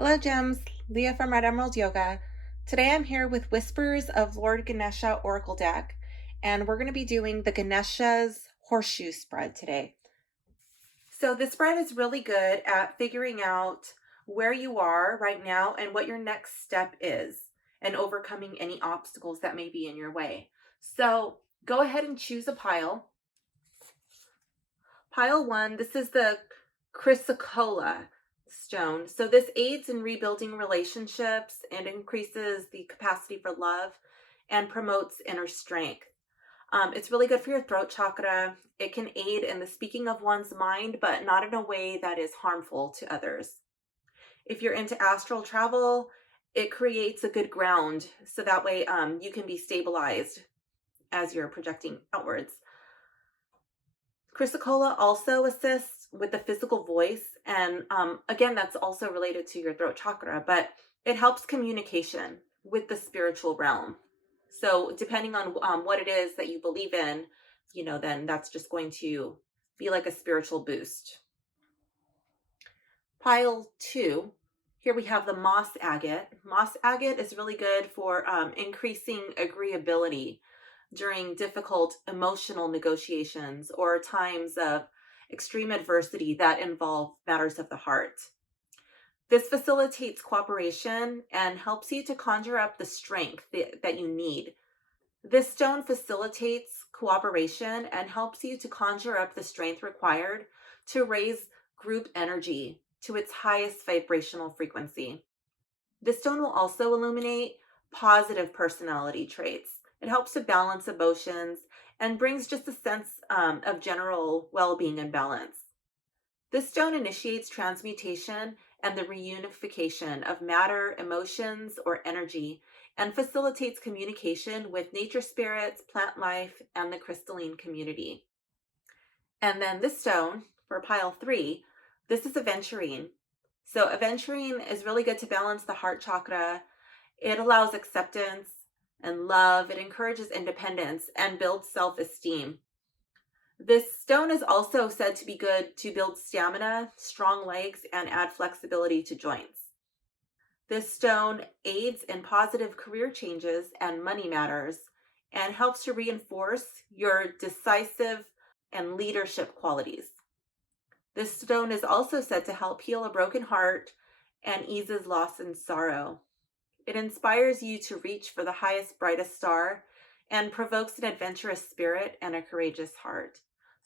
Hello, Gems. Leah from Red Emerald Yoga. Today I'm here with Whispers of Lord Ganesha Oracle Deck, and we're going to be doing the Ganesha's Horseshoe spread today. So this spread is really good at figuring out where you are right now and what your next step is, and overcoming any obstacles that may be in your way. So go ahead and choose a pile. Pile 1, this is the Chrysocolla stone. So this aids in rebuilding relationships and increases the capacity for love and promotes inner strength. It's really good for your throat chakra. It can aid in the speaking of one's mind, but not in a way that is harmful to others. If you're into astral travel, it creates a good ground so that way you can be stabilized as you're projecting outwards. Chrysocolla also assists with the physical voice. And again, that's also related to your throat chakra, but it helps communication with the spiritual realm. So depending on what it is that you believe in, then that's just going to be like a spiritual boost. Pile 2, here we have the moss agate. Moss agate is really good for increasing agreeability during difficult emotional negotiations or times of extreme adversity that involve matters of the heart. This facilitates cooperation and helps you to conjure up the strength that you need. This stone facilitates cooperation and helps you to conjure up the strength required to raise group energy to its highest vibrational frequency. This stone will also illuminate positive personality traits. It helps to balance emotions and brings just a sense of general well-being and balance. This stone initiates transmutation and the reunification of matter, emotions, or energy, and facilitates communication with nature spirits, plant life, and the crystalline community. And then this stone, for pile 3, this is Aventurine. So Aventurine is really good to balance the heart chakra. It allows acceptance and love. It encourages independence and builds self-esteem. This stone is also said to be good to build stamina, strong legs, and add flexibility to joints. This stone aids in positive career changes and money matters and helps to reinforce your decisive and leadership qualities. This stone is also said to help heal a broken heart and eases loss and sorrow. It inspires you to reach for the highest, brightest star and provokes an adventurous spirit and a courageous heart.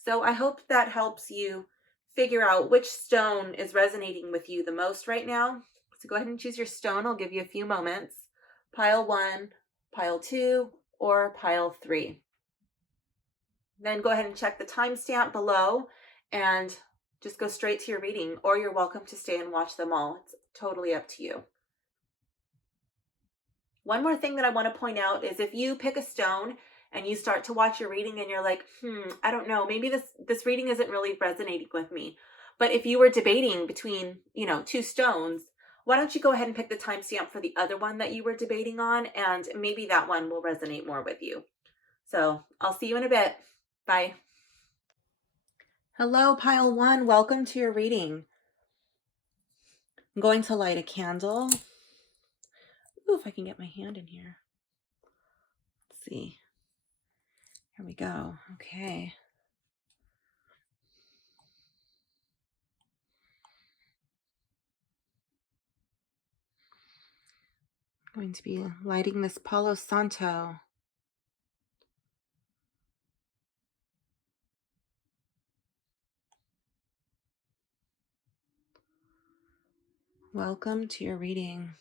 So I hope that helps you figure out which stone is resonating with you the most right now. So go ahead and choose your stone. I'll give you a few moments. Pile 1, pile 2, or pile 3. Then go ahead and check the timestamp below and just go straight to your reading, or you're welcome to stay and watch them all. It's totally up to you. One more thing that I want to point out is if you pick a stone and you start to watch your reading and you're like, I don't know, maybe this reading isn't really resonating with me. But if you were debating between, 2 stones, why don't you go ahead and pick the timestamp for the other one that you were debating on, and maybe that one will resonate more with you. So I'll see you in a bit. Bye. Hello, pile 1. Welcome to your reading. I'm going to light a candle. Ooh, if I can get my hand in here. Let's see. Here we go. Okay. I'm going to be lighting this Palo Santo. Welcome to your reading.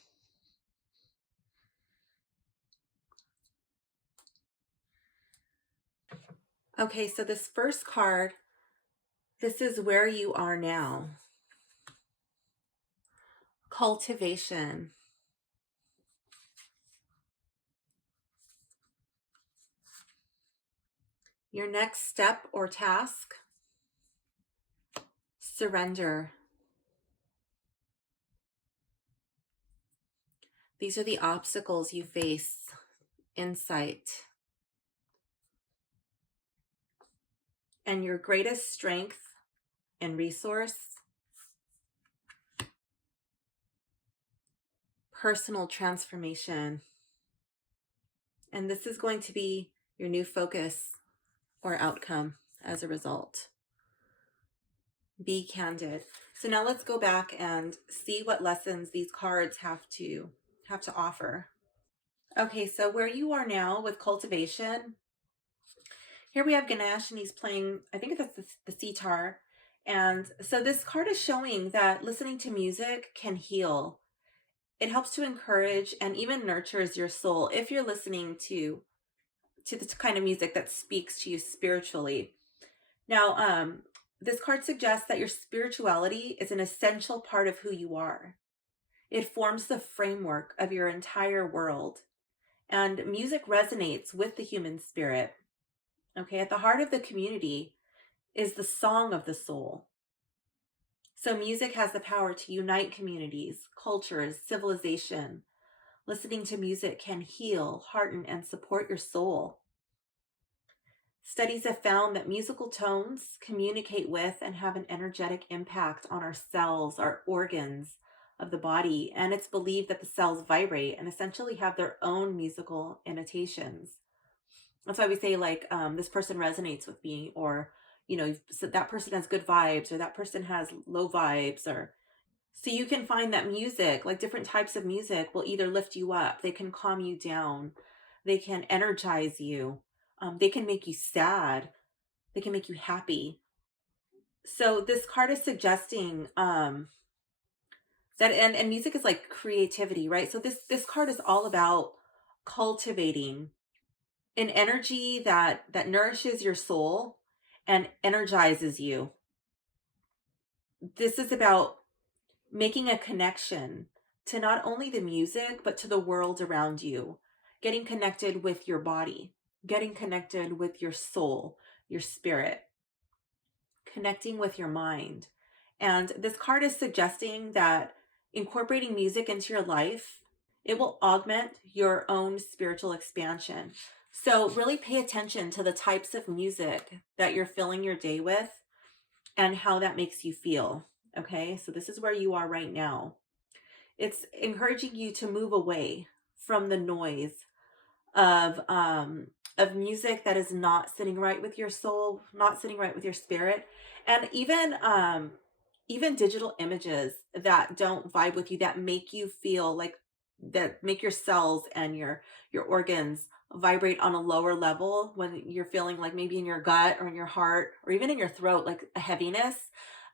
Okay, so this first card, this is where you are now. Cultivation. Your next step or task. Surrender. These are the obstacles you face. Insight. And your greatest strength and resource personal transformation. And this is going to be your new focus or outcome as a result. Be candid. So now let's go back and see what lessons these cards have to offer. Okay, so where you are now with cultivation, here we have Ganesh and he's playing, I think that's the sitar. And so this card is showing that listening to music can heal. It helps to encourage and even nurtures your soul if you're listening to the kind of music that speaks to you spiritually. Now, this card suggests that your spirituality is an essential part of who you are. It forms the framework of your entire world. And music resonates with the human spirit. Okay, at the heart of the community is the song of the soul. So music has the power to unite communities, cultures, civilization. Listening to music can heal, hearten, and support your soul. Studies have found that musical tones communicate with and have an energetic impact on our cells, our organs of the body, and it's believed that the cells vibrate and essentially have their own musical annotations. That's why we say like this person resonates with me, or so that person has good vibes, or that person has low vibes, or so you can find that music, like different types of music, will either lift you up, they can calm you down, they can energize you, they can make you sad, they can make you happy. So this card is suggesting that, and music is like creativity, right? So this card is all about cultivating an energy that nourishes your soul and energizes you. This is about making a connection to not only the music, but to the world around you, getting connected with your body, getting connected with your soul, your spirit, connecting with your mind. And this card is suggesting that incorporating music into your life, it will augment your own spiritual expansion. So really pay attention to the types of music that you're filling your day with and how that makes you feel. Okay, so this is where you are right now. It's encouraging you to move away from the noise of music that is not sitting right with your soul, not sitting right with your spirit, and even digital images that don't vibe with you, that make you feel like, that make your cells and your organs vibrate on a lower level, when you're feeling like maybe in your gut or in your heart or even in your throat like a heaviness.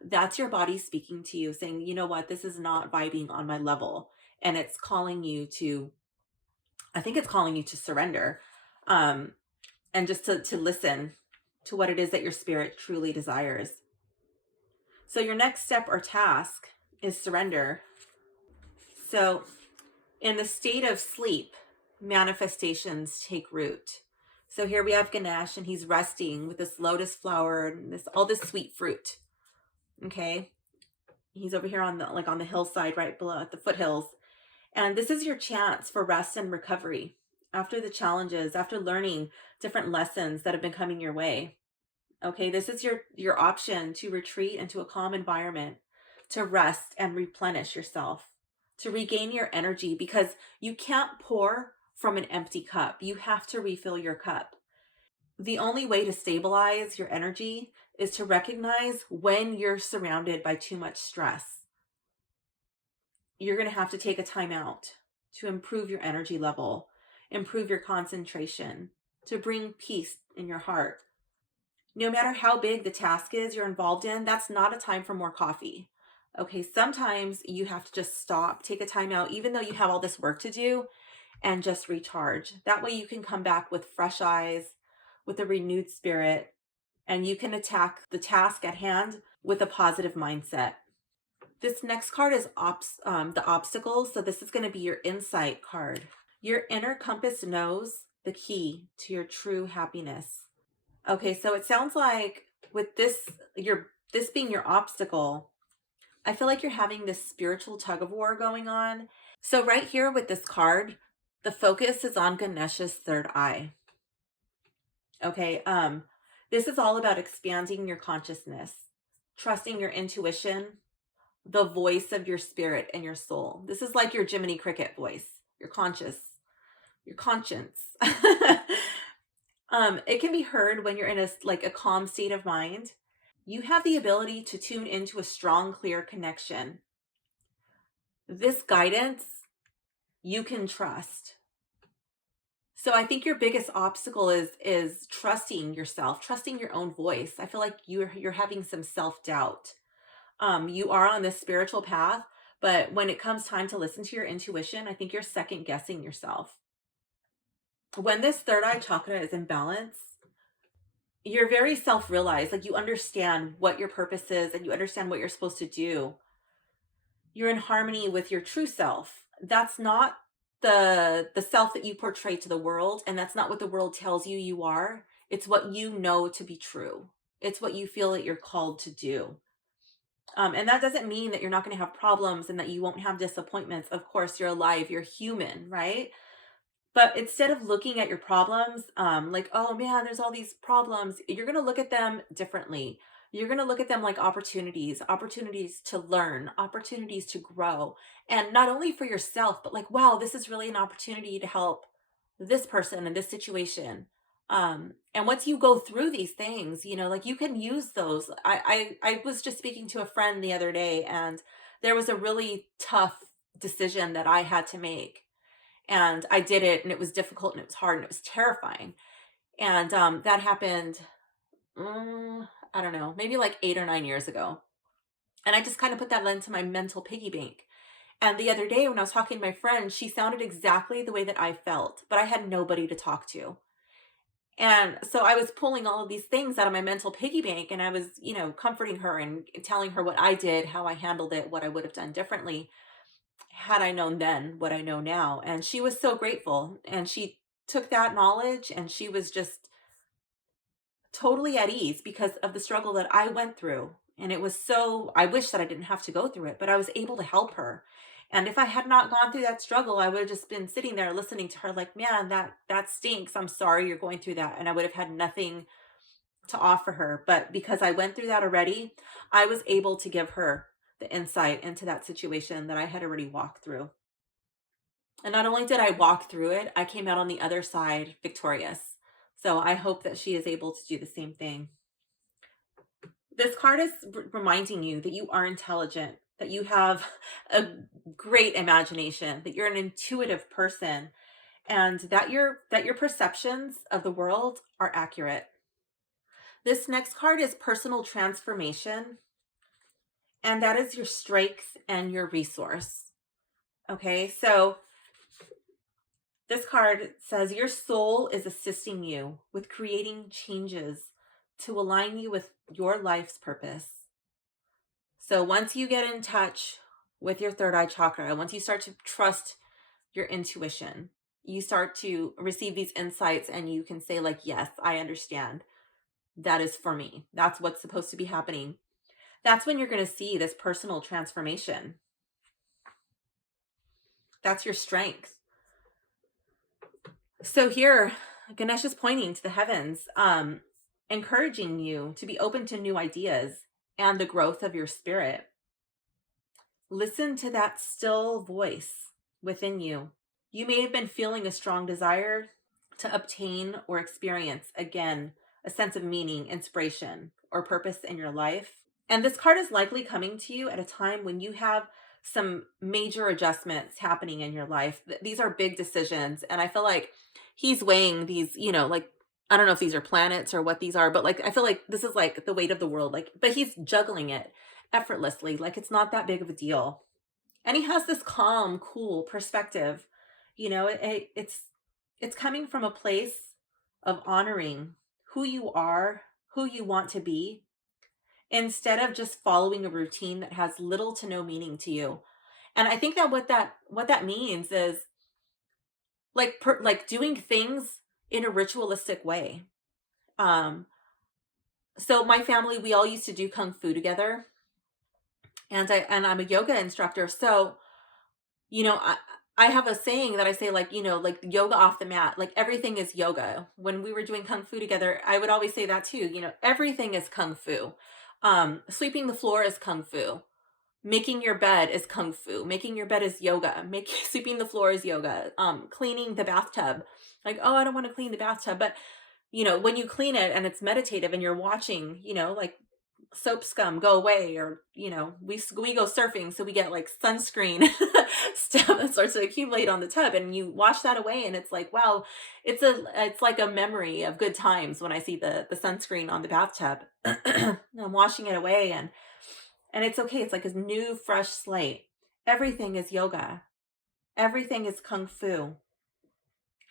That's your body speaking to you, saying, you know what, this is not vibing on my level, and it's calling you to, I think it's calling you to surrender, um, and just to listen to what it is that your spirit truly desires. So your next step or task is surrender. So in the state of sleep, manifestations take root. So here we have Ganesh and he's resting with this lotus flower and all this sweet fruit. Okay. He's over here on the hillside right below at the foothills. And this is your chance for rest and recovery after the challenges, after learning different lessons that have been coming your way. Okay, this is your option to retreat into a calm environment, to rest and replenish yourself, to regain your energy, because you can't pour from an empty cup. You have to refill your cup. The only way to stabilize your energy is to recognize when you're surrounded by too much stress. You're going to have to take a time out to improve your energy level, improve your concentration, to bring peace in your heart. No matter how big the task is you're involved in, that's not a time for more coffee. Okay, sometimes you have to just stop, take a time out, even though you have all this work to do, and just recharge. That way you can come back with fresh eyes, with a renewed spirit, and you can attack the task at hand with a positive mindset. This next card is the obstacles. So this is going to be your insight card. Your inner compass knows the key to your true happiness. Okay, so it sounds like with this being your obstacle, I feel like you're having this spiritual tug of war going on. So right here with this card, the focus is on Ganesha's third eye. Okay, this is all about expanding your consciousness, trusting your intuition, the voice of your spirit and your soul. This is like your Jiminy Cricket voice, your your conscience. It can be heard when you're in a calm state of mind. You have the ability to tune into a strong, clear connection. This guidance you can trust. So I think your biggest obstacle is trusting yourself, trusting your own voice. I feel like you're having some self-doubt. You are on this spiritual path, but when it comes time to listen to your intuition, I think you're second guessing yourself. When this third eye chakra is in balance, you're very self-realized, like you understand what your purpose is and you understand what you're supposed to do. You're in harmony with your true self. That's not the self that you portray to the world, and that's not what the world tells you you are. It's what you know to be true. It's what you feel that you're called to do. And that doesn't mean that you're not going to have problems and that you won't have disappointments. Of course, you're alive, you're human, right? But instead of looking at your problems, like, oh man, there's all these problems, you're going to look at them differently. You're going to look at them like opportunities, opportunities to learn, opportunities to grow. And not only for yourself, but like, wow, this is really an opportunity to help this person in this situation. And once you go through these things, like you can use those. I was just speaking to a friend the other day, and there was a really tough decision that I had to make, and I did it, and it was difficult and it was hard and it was terrifying. And that happened, I don't know, maybe like 8 or 9 years ago. And I just kind of put that into my mental piggy bank. And the other day when I was talking to my friend, she sounded exactly the way that I felt, but I had nobody to talk to. And so I was pulling all of these things out of my mental piggy bank, and I was, comforting her and telling her what I did, how I handled it, what I would have done differently had I known then what I know now. And she was so grateful. And she took that knowledge and she was just totally at ease because of the struggle that I went through. And it was so, I wish that I didn't have to go through it, but I was able to help her. And if I had not gone through that struggle, I would have just been sitting there listening to her like, man, that stinks. I'm sorry you're going through that. And I would have had nothing to offer her. But because I went through that already, I was able to give her the insight into that situation that I had already walked through. And not only did I walk through it, I came out on the other side victorious. So I hope that she is able to do the same thing. This card is reminding you that you are intelligent, that you have a great imagination, that you're an intuitive person, and that your perceptions of the world are accurate. This next card is personal transformation, and that is your strength and your resource. Okay, so this card says your soul is assisting you with creating changes to align you with your life's purpose. So once you get in touch with your third eye chakra, once you start to trust your intuition, you start to receive these insights and you can say like, yes, I understand. That is for me. That's what's supposed to be happening. That's when you're going to see this personal transformation. That's your strength. So here, Ganesha is pointing to the heavens, encouraging you to be open to new ideas and the growth of your spirit. Listen to that still voice within you. You may have been feeling a strong desire to obtain or experience again a sense of meaning, inspiration, or purpose in your life. And this card is likely coming to you at a time when you have some major adjustments happening in your life. These are big decisions. And I feel like he's weighing these, like, I don't know if these are planets or what these are, but like, I feel like this is like the weight of the world. Like, but he's juggling it effortlessly. Like, it's not that big of a deal. And he has this calm, cool perspective. It's coming from a place of honoring who you are, who you want to be, instead of just following a routine that has little to no meaning to you. And I think that what that means is like doing things in a ritualistic way. Um so my family, we all used to do kung fu together, and I'm a yoga instructor. So, I have a saying that I say, like, like yoga off the mat, like everything is yoga. When we were doing kung fu together, I would always say that too, everything is kung fu. Sweeping the floor is kung fu. Making your bed is kung fu. Making your bed is yoga. Sweeping the floor is yoga. Cleaning the bathtub. Like, oh, I don't want to clean the bathtub. But, when you clean it and it's meditative and you're watching, like soap scum go away, or, we go surfing. So we get like sunscreen stuff that starts to accumulate on the tub, and you wash that away. And it's like, wow, it's like a memory of good times when I see the sunscreen on the bathtub. And I'm washing it away, and it's okay. It's like a new, fresh slate. Everything is yoga. Everything is kung fu.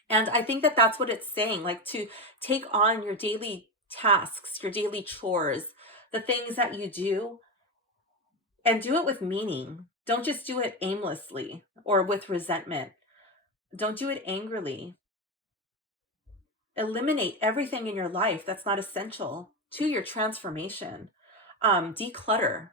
And I think that that's what it's saying, like to take on your daily tasks, your daily chores, the things that you do, and do it with meaning. Don't just do it aimlessly or with resentment. Don't do it angrily. Eliminate everything in your life that's not essential to your transformation. Declutter.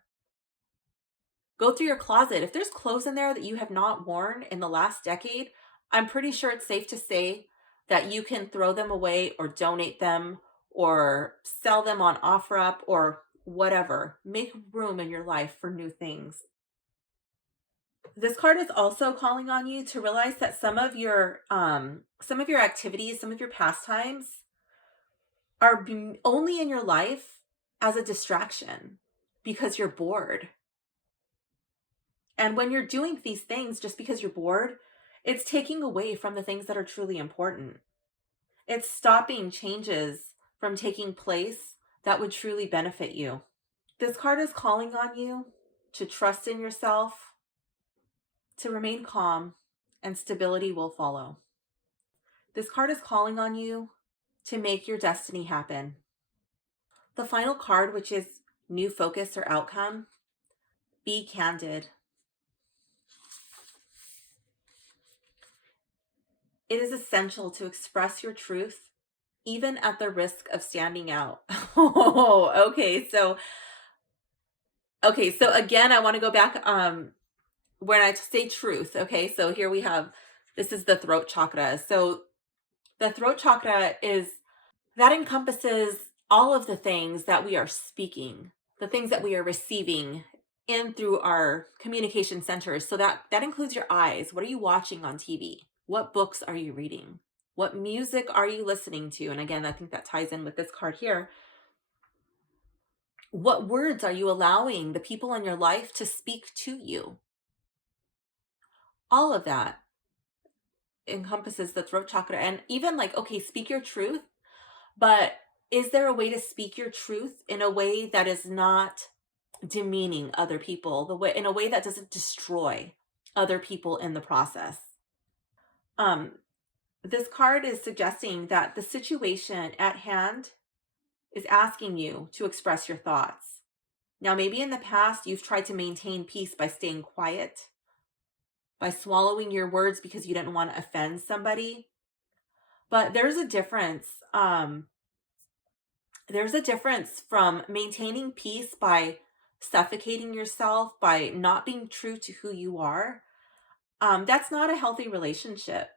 Go through your closet. If there's clothes in there that you have not worn in the last decade, I'm pretty sure it's safe to say that you can throw them away or donate them or sell them on OfferUp or whatever. Make room in your life for new things. This card is also calling on you to realize that some of your activities, some of your pastimes are only in your life as a distraction because you're bored. And when you're doing these things just because you're bored, it's taking away from the things that are truly important. It's stopping changes from taking place that would truly benefit you. This card is calling on you to trust in yourself, to remain calm, and stability will follow. This card is calling on you to make your destiny happen. The final card, which is new focus or outcome, be candid. It is essential to express your truth, even at the risk of standing out. Oh, okay. So again, I want to go back when I say truth. Okay, so here we have, this is the throat chakra. So the throat chakra that encompasses all of the things that we are speaking, the things that we are receiving in through our communication centers. So that includes your eyes. What are you watching on TV? What books are you reading? What music are you listening to? And again, I think that ties in with this card here. What words are you allowing the people in your life to speak to you? All of that encompasses the throat chakra. And even like, okay, speak your truth, but is there a way to speak your truth in a way that is not demeaning other people, in a way that doesn't destroy other people in the process? This card is suggesting that the situation at hand is asking you to express your thoughts. Now, maybe in the past, you've tried to maintain peace by staying quiet, by swallowing your words because you didn't want to offend somebody. But there's a difference. There's a difference from maintaining peace by suffocating yourself, by not being true to who you are. That's not a healthy relationship.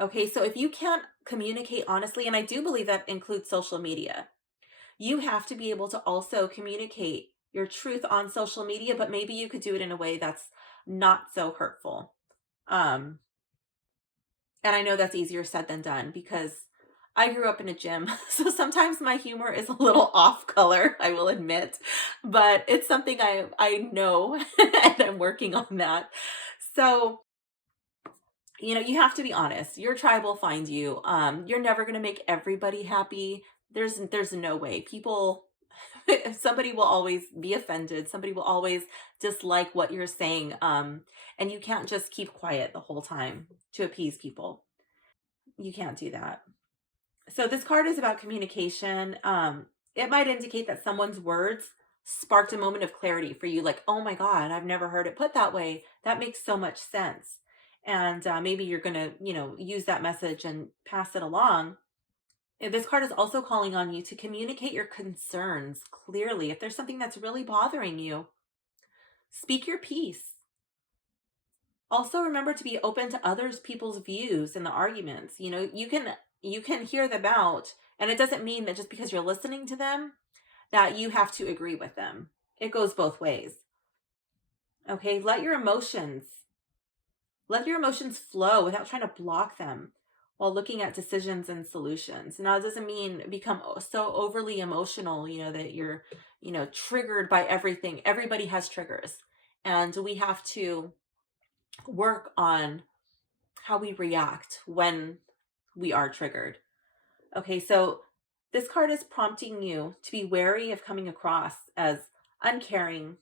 Okay, so if you can't communicate honestly, and I do believe that includes social media, you have to be able to also communicate your truth on social media, but maybe you could do it in a way that's not so hurtful. And I know that's easier said than done because I grew up in a gym, so sometimes my humor is a little off color, I will admit, but it's something I know and I'm working on that. So, you have to be honest. Your tribe will find you. You're never going to make everybody happy. There's no way. People somebody will always be offended. Somebody will always dislike what you're saying. And you can't just keep quiet the whole time to appease people. You can't do that. So this card is about communication. It might indicate that someone's words sparked a moment of clarity for you. Like, oh my God, I've never heard it put that way. That makes so much sense. And maybe you're going to, use that message and pass it along. This card is also calling on you to communicate your concerns clearly. If there's something that's really bothering you, speak your piece. Also remember to be open to others people's views in the arguments. You can hear them out, and it doesn't mean that just because you're listening to them that you have to agree with them. It goes both ways. Okay, let your emotions flow without trying to block them while looking at decisions and solutions. Now, it doesn't mean become so overly emotional, that you're, triggered by everything. Everybody has triggers, and we have to work on how we react when we are triggered. Okay, so this card is prompting you to be wary of coming across as uncaring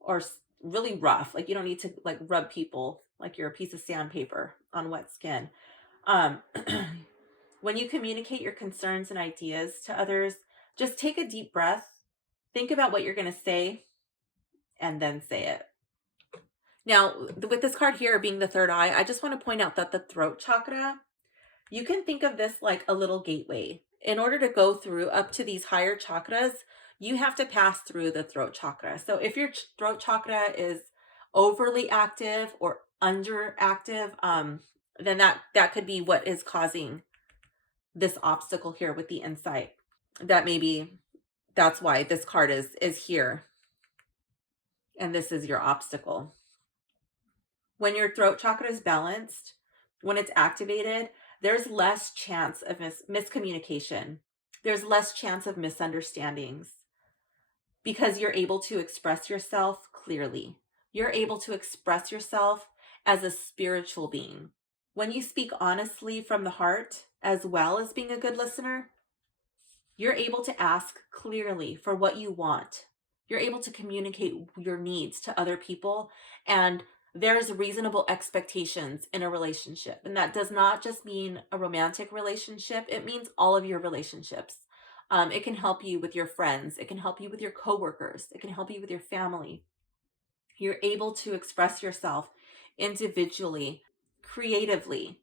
or really rough. Like, you don't need to like rub people like you're a piece of sandpaper on wet skin. Um, when you communicate your concerns and ideas to others, just take a deep breath, think about what you're going to say, and then say it. Now, with this card here being the third eye, I just want to point out that the throat chakra, you can think of this like a little gateway. In order to go through up to these higher chakras, you have to pass through the throat chakra. So if your throat chakra is overly active or underactive, then that could be what is causing this obstacle here with the insight. That maybe that's why this card is here, and this is your obstacle. When your throat chakra is balanced, when it's activated, there's less chance of miscommunication. There's less chance of misunderstandings because you're able to express yourself clearly. You're able to express yourself as a spiritual being. When you speak honestly from the heart, as well as being a good listener, you're able to ask clearly for what you want. You're able to communicate your needs to other people, and there's reasonable expectations in a relationship. And that does not just mean a romantic relationship, it means all of your relationships. It can help you with your friends, it can help you with your coworkers, it can help you with your family. You're able to express yourself individually, creatively.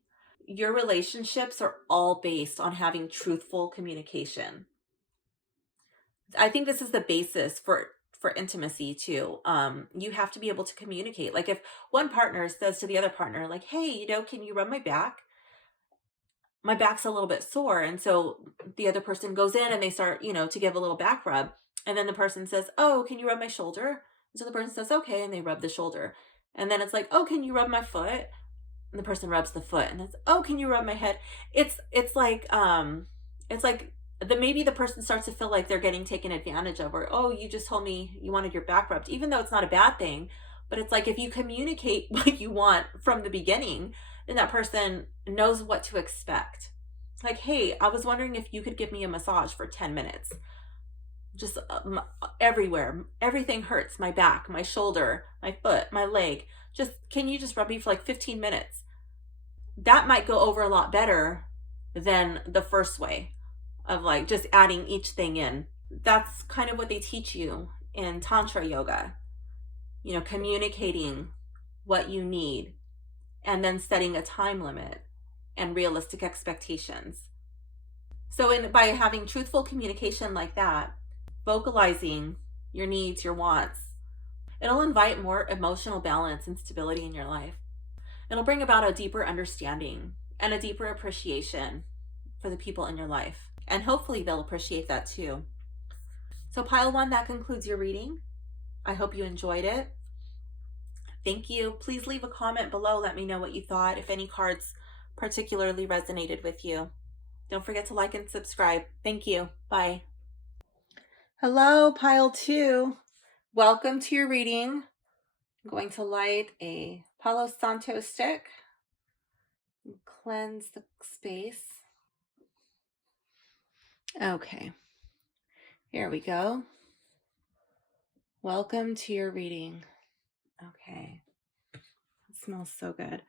Your relationships are all based on having truthful communication. I think this is the basis for intimacy too. You have to be able to communicate. Like if one partner says to the other partner, like, "Hey, can you rub my back? My back's a little bit sore." And so the other person goes in and they start, to give a little back rub. And then the person says, "Oh, can you rub my shoulder?" And so the person says, "Okay," and they rub the shoulder. And then it's like, "Oh, can you rub my foot?" And the person rubs the foot, and it's, "Oh, can you rub my head?" It's like maybe the person starts to feel like they're getting taken advantage of, or, "Oh, you just told me you wanted your back rubbed," even though it's not a bad thing. But it's like if you communicate what you want from the beginning, then that person knows what to expect. Like, "Hey, I was wondering if you could give me a massage for 10 minutes. Just everywhere. Everything hurts. My back, my shoulder, my foot, my leg. Can you just rub me for like 15 minutes?" That might go over a lot better than the first way of like just adding each thing in. That's kind of what they teach you in Tantra yoga, communicating what you need and then setting a time limit and realistic expectations. So by having truthful communication like that, vocalizing your needs, your wants, it'll invite more emotional balance and stability in your life. It'll bring about a deeper understanding and a deeper appreciation for the people in your life. And hopefully they'll appreciate that too. So pile one, that concludes your reading. I hope you enjoyed it. Thank you. Please leave a comment below. Let me know what you thought, if any cards particularly resonated with you. Don't forget to like and subscribe. Thank you. Bye. Hello, pile two. Welcome to your reading. I'm going to light a Palo Santo stick and cleanse the space. Okay, here we go. Welcome to your reading. Okay, it smells so good.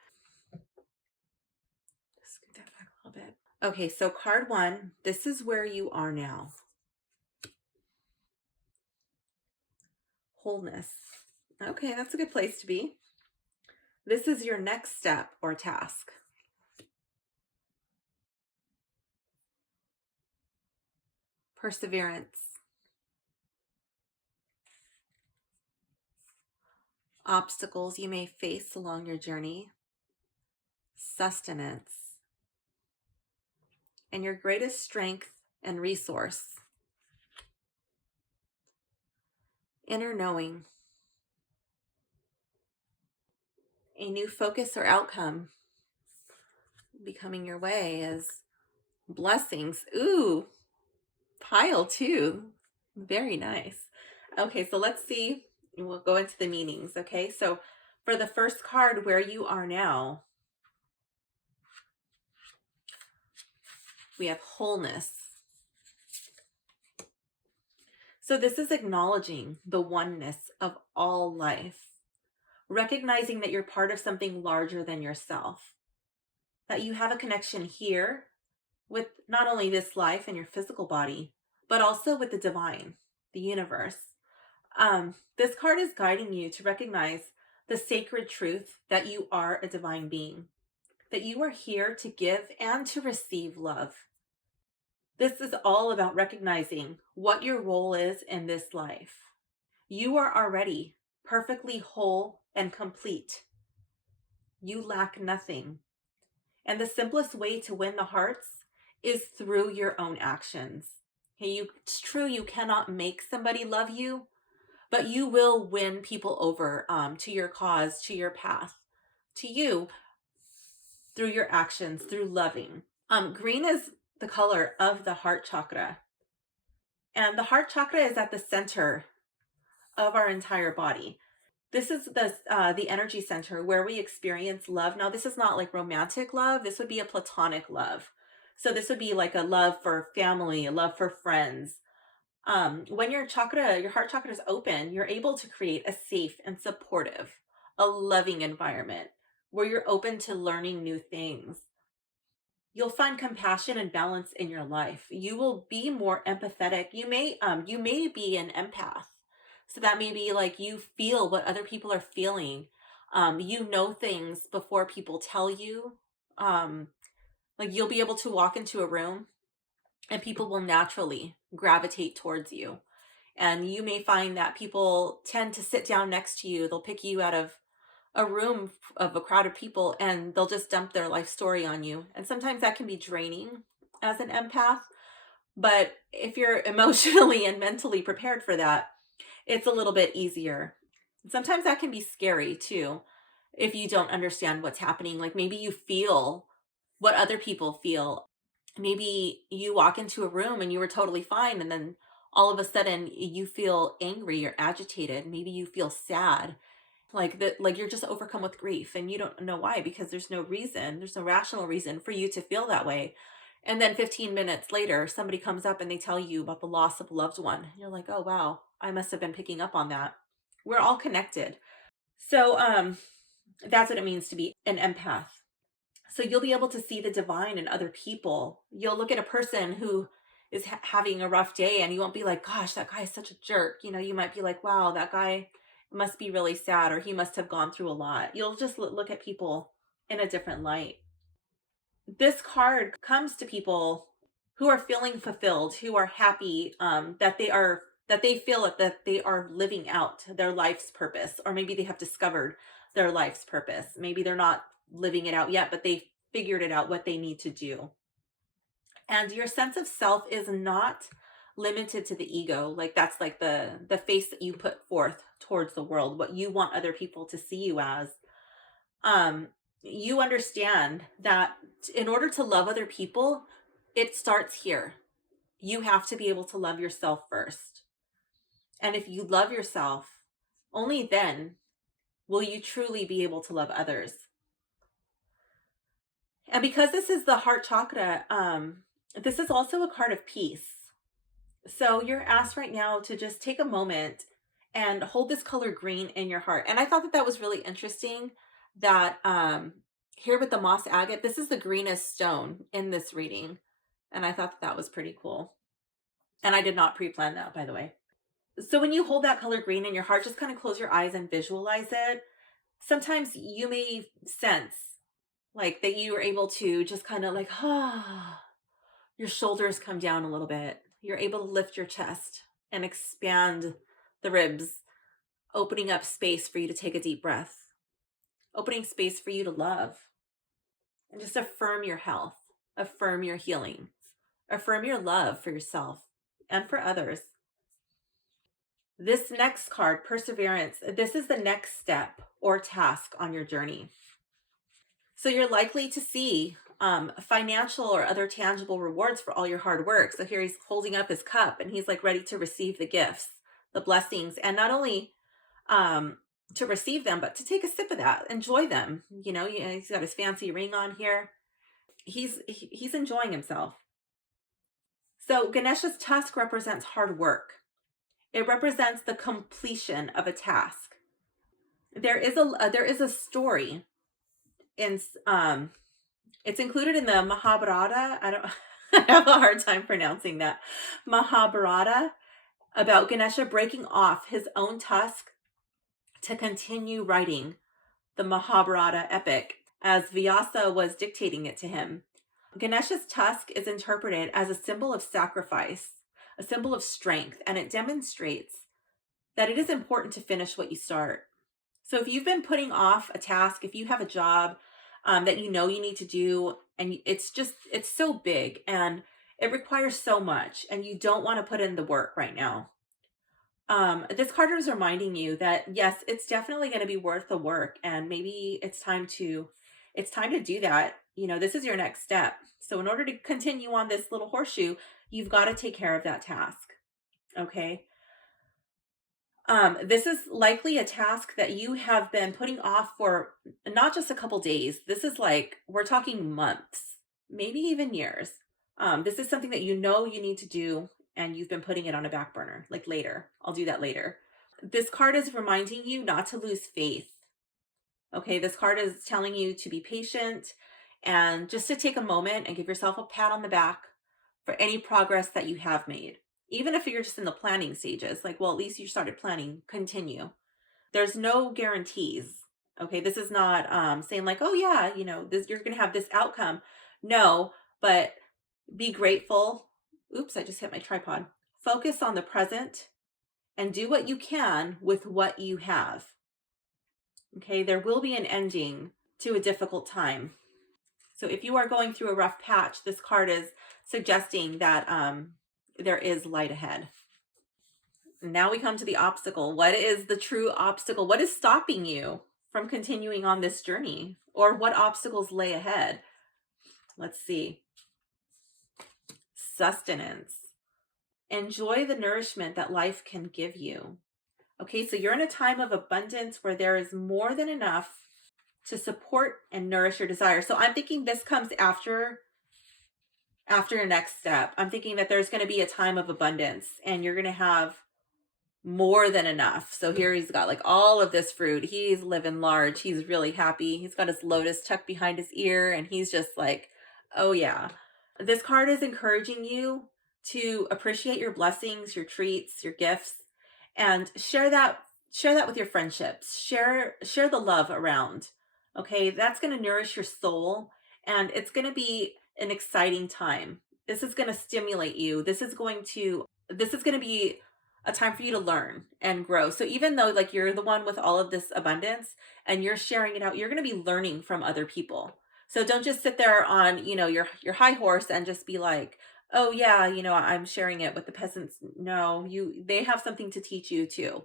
Just get that back a little bit. Okay, so card one, this is where you are now. Wholeness. Okay, that's a good place to be. This is your next step or task. Perseverance. Obstacles you may face along your journey. Sustenance. And your greatest strength and resource. Inner knowing. A new focus or outcome becoming your way as blessings. Ooh, pile two. Very nice. Okay, so let's see. We'll go into the meanings. Okay, so for the first card, where you are now, we have wholeness. So this is acknowledging the oneness of all life, recognizing that you're part of something larger than yourself, that you have a connection here with not only this life and your physical body, but also with the divine, the universe. This card is guiding you to recognize the sacred truth that you are a divine being, that you are here to give and to receive love. This is all about recognizing what your role is in this life. You are already perfectly whole and complete. You lack nothing. And the simplest way to win the hearts is through your own actions. Okay, it's true you cannot make somebody love you, but you will win people over to your cause, to your path, to you through your actions, through loving. Green is the color of the heart chakra. And the heart chakra is at the center of our entire body. This is the energy center where we experience love. Now, this is not like romantic love. This would be a platonic love. So this would be like a love for family, a love for friends. When your heart chakra is open, you're able to create a safe and supportive, a loving environment where you're open to learning new things. You'll find compassion and balance in your life. You will be more empathetic. You may be an empath. So that may be like you feel what other people are feeling. You know things before people tell you. Like you'll be able to walk into a room and people will naturally gravitate towards you. And you may find that people tend to sit down next to you. They'll pick you out of a room of a crowd of people and they'll just dump their life story on you. And sometimes that can be draining as an empath. But if you're emotionally and mentally prepared for that, it's a little bit easier. Sometimes that can be scary too, if you don't understand what's happening. Like maybe you feel what other people feel. Maybe you walk into a room and you were totally fine, and then all of a sudden you feel angry or agitated. Maybe you feel sad, like you're just overcome with grief and you don't know why, because there's no rational reason for you to feel that way. And then 15 minutes later somebody comes up and they tell you about the loss of a loved one. You're like, oh wow, I must have been picking up on that. We're all connected. So that's what it means to be an empath. So you'll be able to see the divine in other people. You'll look at a person who is having a rough day and you won't be like, gosh, that guy is such a jerk. You might be like, wow, that guy must be really sad, or he must have gone through a lot. You'll just look at people in a different light. This card comes to people who are feeling fulfilled, who are happy, that they feel that they are living out their life's purpose, or maybe they have discovered their life's purpose. Maybe they're not living it out yet, but they figured it out what they need to do. And your sense of self is not limited to the ego. Like that's like the face that you put forth towards the world, what you want other people to see you as. You understand that in order to love other people, it starts here. You have to be able to love yourself first. And if you love yourself, only then will you truly be able to love others. And because this is the heart chakra, this is also a card of peace. So you're asked right now to just take a moment and hold this color green in your heart. And I thought that that was really interesting that here with the moss agate, this is the greenest stone in this reading. And I thought that that was pretty cool. And I did not pre-plan that, by the way. So when you hold that color green in your heart, just kind of close your eyes and visualize it. Sometimes you may sense like that you are able to just kind of like, your shoulders come down a little bit. You're able to lift your chest and expand the ribs, opening up space for you to take a deep breath, opening space for you to love, and just affirm your health, affirm your healing, affirm your love for yourself and for others. This next card, perseverance, this is the next step or task on your journey. So you're likely to see financial or other tangible rewards for all your hard work. So here he's holding up his cup and he's like ready to receive the gifts, the blessings, and not only um, to receive them, but to take a sip of that, enjoy them. He's got his fancy ring on here. He's enjoying himself. So Ganesha's tusk represents hard work. It represents the completion of a task. There is a story in it's included in the Mahabharata. I don't I have a hard time pronouncing that. Mahabharata, about Ganesha breaking off his own tusk to continue writing the Mahabharata epic as Vyasa was dictating it to him. Ganesha's tusk is interpreted as a symbol of sacrifice, a symbol of strength, and it demonstrates that it is important to finish what you start. So if you've been putting off a task, if you have a job that you know you need to do, and it's so big and it requires so much, and you don't want to put in the work right now, this card is reminding you that yes, it's definitely going to be worth the work, and maybe it's time to do that. This is your next step. So in order to continue on this little horseshoe, you've got to take care of that task. Okay. This is likely a task that you have been putting off for not just a couple days. This is like, we're talking months, maybe even years. This is something that you know you need to do, and you've been putting it on a back burner, like later. I'll do that later. This card is reminding you not to lose faith. Okay, this card is telling you to be patient and just to take a moment and give yourself a pat on the back for any progress that you have made. Even if you're just in the planning stages, like, well, at least you started planning, continue. There's no guarantees. Okay, this is not saying like, oh yeah, this you're gonna have this outcome. No, but be grateful. Oops, I just hit my tripod. Focus on the present and do what you can with what you have. Okay, there will be an ending to a difficult time. So if you are going through a rough patch, this card is suggesting that there is light ahead. Now we come to the obstacle. What is the true obstacle? What is stopping you from continuing on this journey? Or what obstacles lay ahead? Let's see. Sustenance. Enjoy the nourishment that life can give you. Okay, so you're in a time of abundance where there is more than enough to support and nourish your desire. So I'm thinking this comes after your next step. I'm thinking that there's going to be a time of abundance and you're going to have more than enough. So here he's got like all of this fruit. He's living large. He's really happy. He's got his lotus tucked behind his ear and he's just like, oh yeah. This card is encouraging you to appreciate your blessings, your treats, your gifts, and share that with your friendships. Share the love around. Okay? That's going to nourish your soul and it's going to be an exciting time. This is going to stimulate you. This is going to be a time for you to learn and grow. So even though like you're the one with all of this abundance and you're sharing it out, you're going to be learning from other people. So don't just sit there on, your high horse and just be like, "Oh yeah, I'm sharing it with the peasants." No, they have something to teach you too.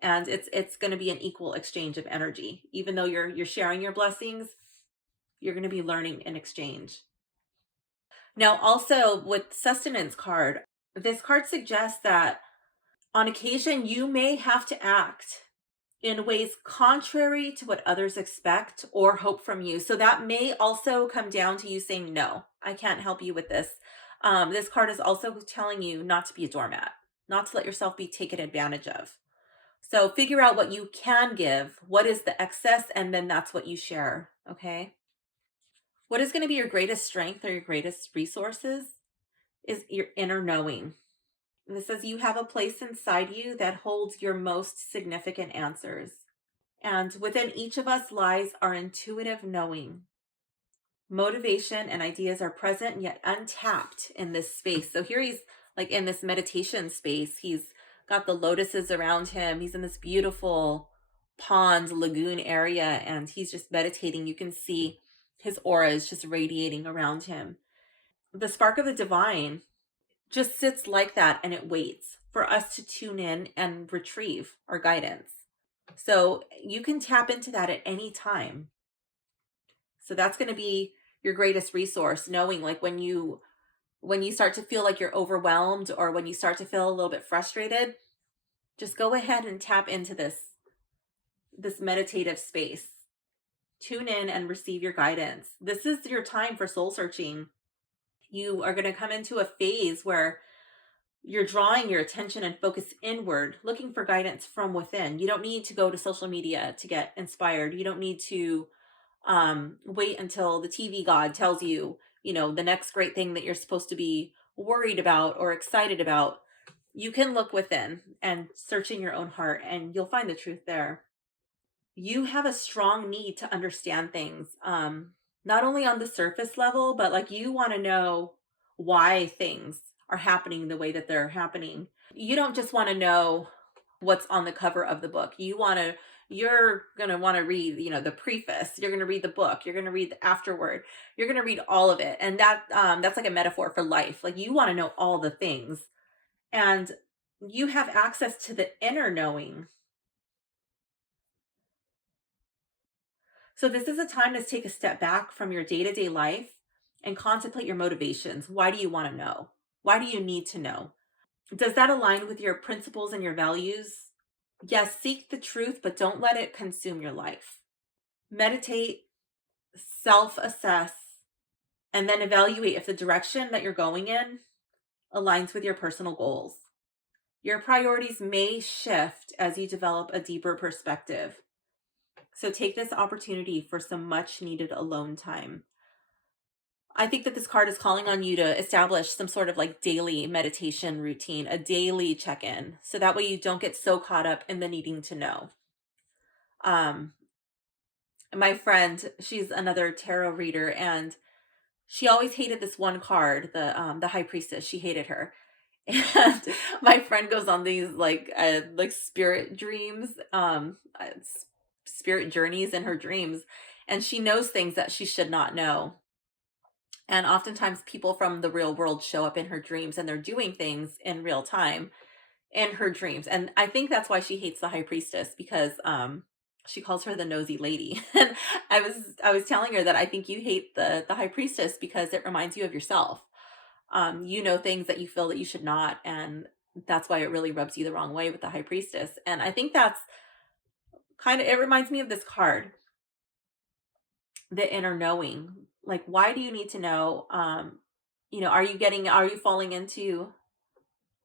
And it's going to be an equal exchange of energy. Even though you're sharing your blessings, you're going to be learning in exchange. Now, also with sustenance card, this card suggests that on occasion, you may have to act in ways contrary to what others expect or hope from you. So that may also come down to you saying, no, I can't help you with this. This card is also telling you not to be a doormat, not to let yourself be taken advantage of. So figure out what you can give, what is the excess, and then that's what you share. Okay. What is going to be your greatest strength or your greatest resources is your inner knowing. And this says you have a place inside you that holds your most significant answers. And within each of us lies our intuitive knowing. Motivation and ideas are present yet untapped in this space. So here he's like in this meditation space. He's got the lotuses around him. He's in this beautiful pond, lagoon area, and he's just meditating. You can see his aura is just radiating around him. The spark of the divine just sits like that and it waits. for us to tune in and retrieve our guidance. So you can tap into that at any time. So that's going to be your greatest resource, knowing like when you start to feel like you're overwhelmed or when you start to feel a little bit frustrated, just go ahead and tap into this meditative space. Tune in and receive your guidance. This is your time for soul searching. You are going to come into a phase where you're drawing your attention and focus inward, looking for guidance from within. You don't need to go to social media to get inspired. You don't need to wait until the TV god tells you, the next great thing that you're supposed to be worried about or excited about. You can look within and search in your own heart, and you'll find the truth there. You have a strong need to understand things, not only on the surface level, but like you want to know why things are happening the way that they're happening. You don't just want to know what's on the cover of the book. You're going to want to read, the preface. You're going to read the book. You're going to read the afterword. You're going to read all of it. And that's like a metaphor for life. Like you want to know all the things, and you have access to the inner knowing. So this is a time to take a step back from your day-to-day life and contemplate your motivations. Why do you want to know? Why do you need to know? Does that align with your principles and your values? Yes, seek the truth, but don't let it consume your life. Meditate, self-assess, and then evaluate if the direction that you're going in aligns with your personal goals. Your priorities may shift as you develop a deeper perspective. So take this opportunity for some much needed alone time. I think that this card is calling on you to establish some sort of like daily meditation routine, a daily check-in. So that way you don't get so caught up in the needing to know. My friend, she's another tarot reader, and she always hated this one card, the High Priestess. She hated her. And my friend goes on these like spirit dreams, spirit journeys in her dreams, and she knows things that she should not know. And oftentimes people from the real world show up in her dreams, and they're doing things in real time in her dreams. And I think that's why she hates the High Priestess, because she calls her the nosy lady. And I was telling her that I think you hate the High Priestess because it reminds you of yourself. You know things that you feel that you should not, and that's why it really rubs you the wrong way with the High Priestess. And I think that's it reminds me of this card, the inner knowing. Like, why do you need to know? Are you falling into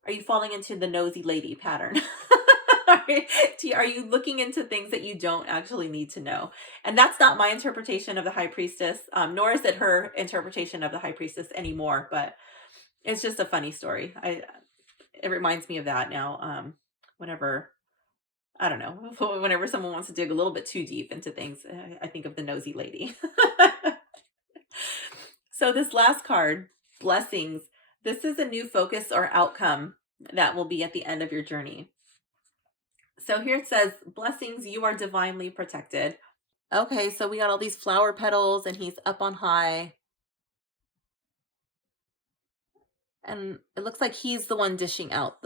the nosy lady pattern? Are you looking into things that you don't actually need to know? And that's not my interpretation of the High Priestess, nor is it her interpretation of the High Priestess anymore, but it's just a funny story. It reminds me of that now. Whenever, I don't know, whenever someone wants to dig a little bit too deep into things, I think of the nosy lady. So this last card, blessings, this is a new focus or outcome that will be at the end of your journey. So here it says, blessings, you are divinely protected. Okay, so we got all these flower petals, and he's up on high. And it looks like he's the one dishing out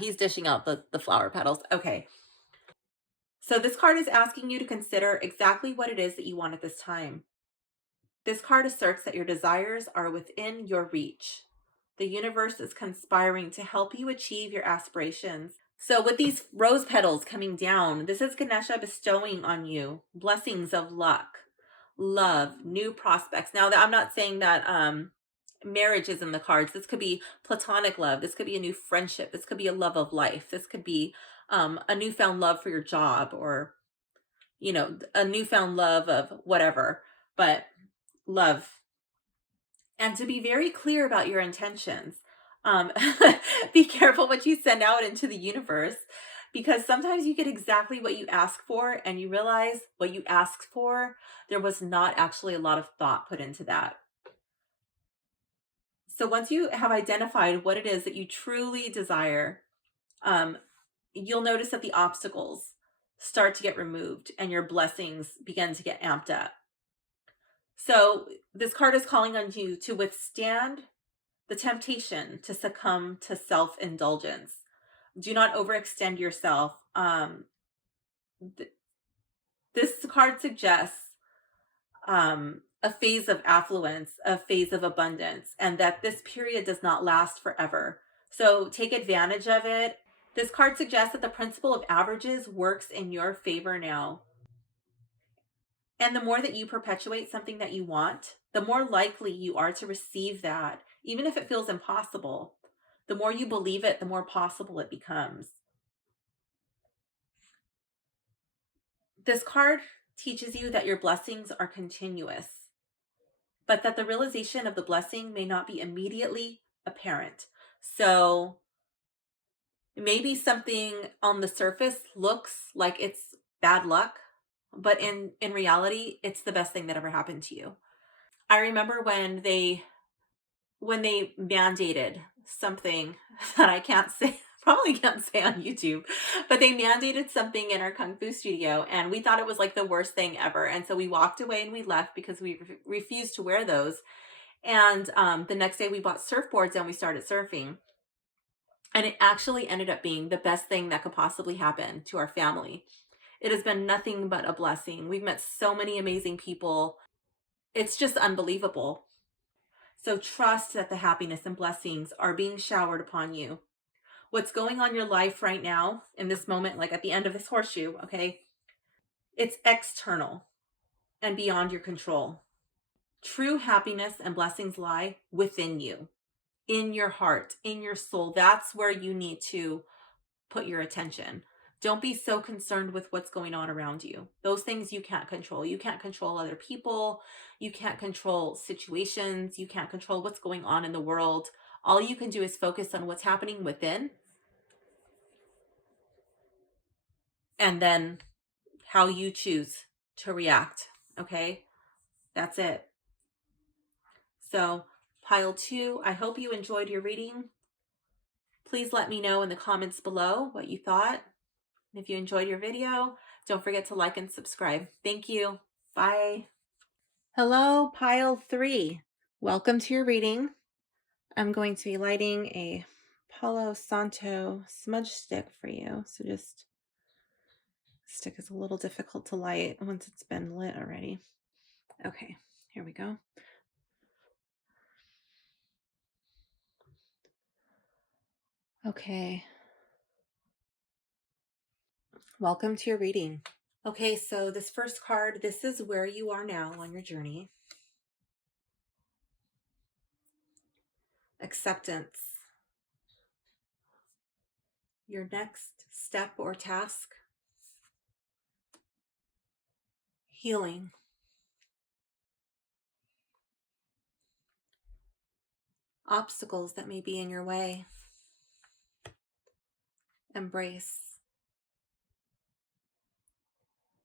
he's dishing out the flower petals. Okay. So this card is asking you to consider exactly what it is that you want at this time. This card asserts that your desires are within your reach. The universe is conspiring to help you achieve your aspirations. So with these rose petals coming down, this is Ganesha bestowing on you blessings of luck, love, new prospects. Now, I'm not saying that marriage is in the cards. This could be platonic love. This could be a new friendship. This could be a love of life. This could be a newfound love for your job, or a newfound love of whatever, but love. And to be very clear about your intentions. Um, be careful what you send out into the universe, because sometimes you get exactly what you ask for, and you realize what you asked for, there was not actually a lot of thought put into that. So once you have identified what it is that you truly desire, you'll notice that the obstacles start to get removed and your blessings begin to get amped up. So this card is calling on you to withstand the temptation to succumb to self-indulgence. Do not overextend yourself. Th- this card suggests a phase of affluence, a phase of abundance, and that this period does not last forever. So take advantage of it. This card suggests that the principle of averages works in your favor now. And the more that you perpetuate something that you want, the more likely you are to receive that, even if it feels impossible. The more you believe it, the more possible it becomes. This card teaches you that your blessings are continuous, but that the realization of the blessing may not be immediately apparent. So maybe something on the surface looks like it's bad luck, but in reality, it's the best thing that ever happened to you. I remember when they mandated something that I can't say, probably can't say on YouTube, but they mandated something in our Kung Fu studio and we thought it was like the worst thing ever. And so we walked away and we left because we refused to wear those. And the next day we bought surfboards and we started surfing. And it actually ended up being the best thing that could possibly happen to our family. It has been nothing but a blessing. We've met so many amazing people. It's just unbelievable. So trust that the happiness and blessings are being showered upon you. What's going on in your life right now in this moment, like at the end of this horseshoe, okay? It's external and beyond your control. True happiness and blessings lie within you, in your heart, in your soul. That's where you need to put your attention. Don't be so concerned with what's going on around you. Those things you can't control. You can't control other people. You can't control situations. You can't control what's going on in the world. All you can do is focus on what's happening within and then how you choose to react. Okay? That's it. So, pile 2, I hope you enjoyed your reading. Please let me know in the comments below what you thought. If you enjoyed your video, don't forget to like and subscribe. Thank you. Bye. Hello, pile 3. Welcome to your reading. I'm going to be lighting a Palo Santo smudge stick for you. So just, stick is a little difficult to light once it's been lit already. Okay, here we go. Okay. Welcome to your reading. Okay, so this first card, this is where you are now on your journey. Acceptance. Your next step or task. Healing. Obstacles that may be in your way. Embrace.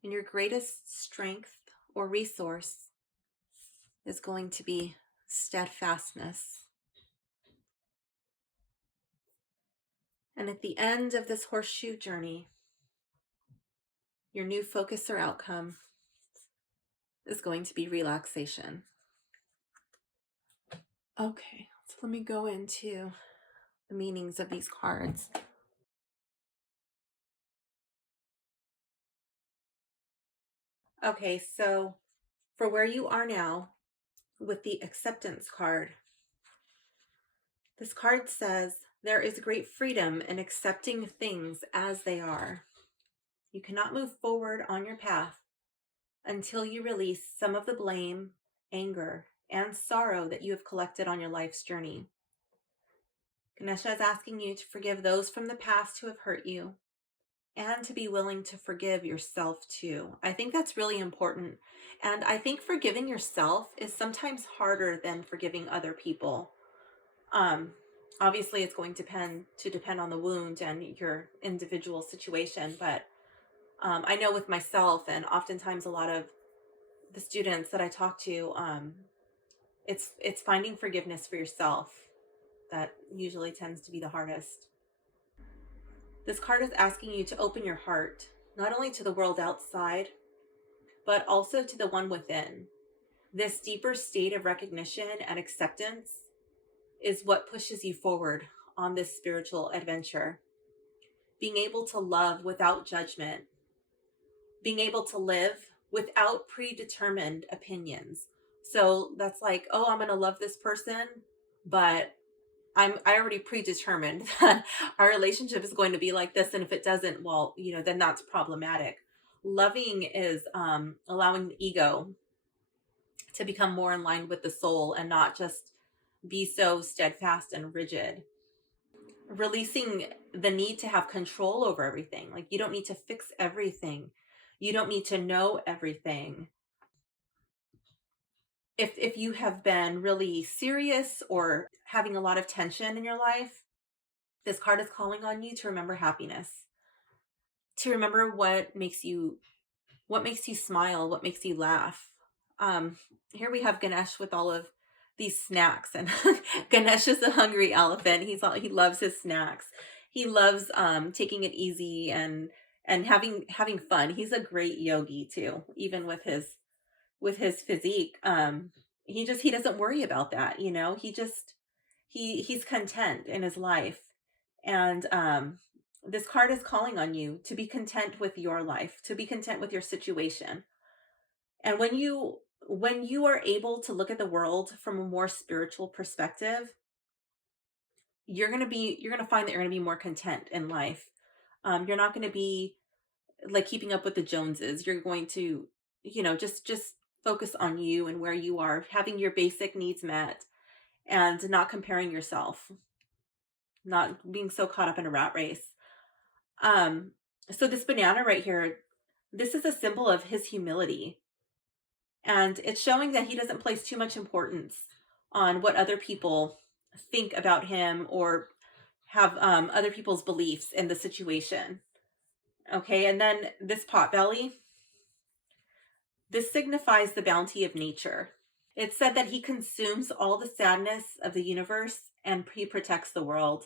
And your greatest strength or resource is going to be steadfastness. And at the end of this horseshoe journey, your new focus or outcome is going to be relaxation. Okay, so let me go into the meanings of these cards. Okay, so for where you are now with the acceptance card, this card says there is great freedom in accepting things as they are. You cannot move forward on your path until you release some of the blame, anger, and sorrow that you have collected on your life's journey. Ganesha is asking you to forgive those from the past who have hurt you and to be willing to forgive yourself too. I think that's really important. And I think forgiving yourself is sometimes harder than forgiving other people. Obviously it's going to depend on the wound and your individual situation, but I know with myself and oftentimes a lot of the students that I talk to, it's finding forgiveness for yourself that usually tends to be the hardest. This card is asking you to open your heart, not only to the world outside, but also to the one within. This deeper state of recognition and acceptance is what pushes you forward on this spiritual adventure. being able to love without judgment, being able to live without predetermined opinions. So that's like, oh, I'm going to love this person, but I already predetermined that our relationship is going to be like this, and if it doesn't, well, then that's problematic. Loving is allowing the ego to become more in line with the soul and not just be so steadfast and rigid. Releasing the need to have control over everything. Like, you don't need to fix everything. You don't need to know everything. If you have been really serious or having a lot of tension in your life, this card is calling on you to remember happiness, to remember what makes you smile, what makes you laugh. Here we have Ganesh with all of these snacks, and Ganesh is a hungry elephant. He loves his snacks. He loves taking it easy and having fun. He's a great yogi too, even with his physique. He doesn't worry about that. He's content in his life, and this card is calling on you to be content with your life, to be content with your situation. And when you are able to look at the world from a more spiritual perspective, you're going to find that you're going to be more content in life. You're not going to be like keeping up with the Joneses. You're going to, just focus on you and where you are, having your basic needs met, and not comparing yourself, not being so caught up in a rat race. Um, so this banana right here, this is a symbol of his humility. And it's showing that he doesn't place too much importance on what other people think about him, or have other people's beliefs in the situation. Okay, and then this potbelly, this signifies the bounty of nature. It said that he consumes all the sadness of the universe and he protects the world.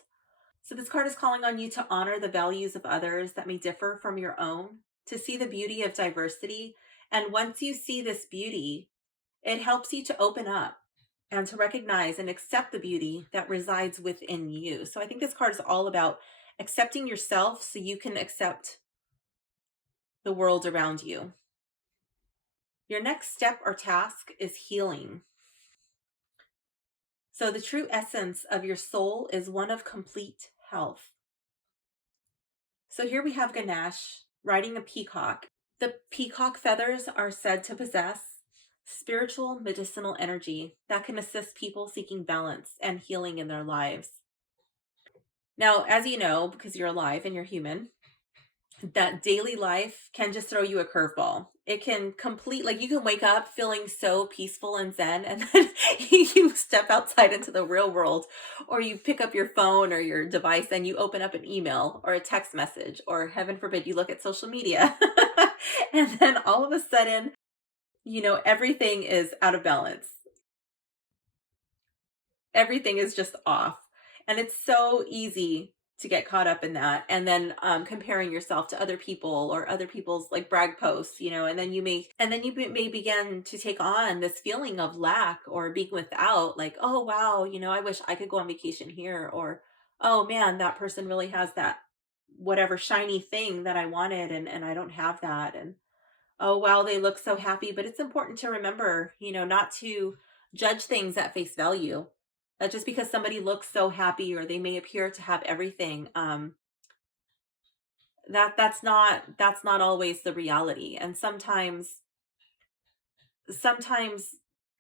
So this card is calling on you to honor the values of others that may differ from your own, to see the beauty of diversity. And once you see this beauty, it helps you to open up and to recognize and accept the beauty that resides within you. So I think this card is all about accepting yourself so you can accept the world around you. Your next step or task is healing. So the true essence of your soul is one of complete health. So here we have Ganesh riding a peacock. The peacock feathers are said to possess spiritual medicinal energy that can assist people seeking balance and healing in their lives. Now, as you know, because you're alive and you're human, that daily life can just throw you a curveball. It can like, you can wake up feeling so peaceful and zen, and then you step outside into the real world, or you pick up your phone or your device and you open up an email or a text message, or heaven forbid, you look at social media. And then all of a sudden, everything is out of balance. Everything is just off. And it's so easy to get caught up in that, and then comparing yourself to other people or other people's like brag posts, and then you may begin to take on this feeling of lack or being without, like, oh wow, I wish I could go on vacation here, or oh man, that person really has that whatever shiny thing that I wanted, and I don't have that. And oh wow, they look so happy. But it's important to remember, not to judge things at face value. That just because somebody looks so happy, or they may appear to have everything, that's not always the reality. And sometimes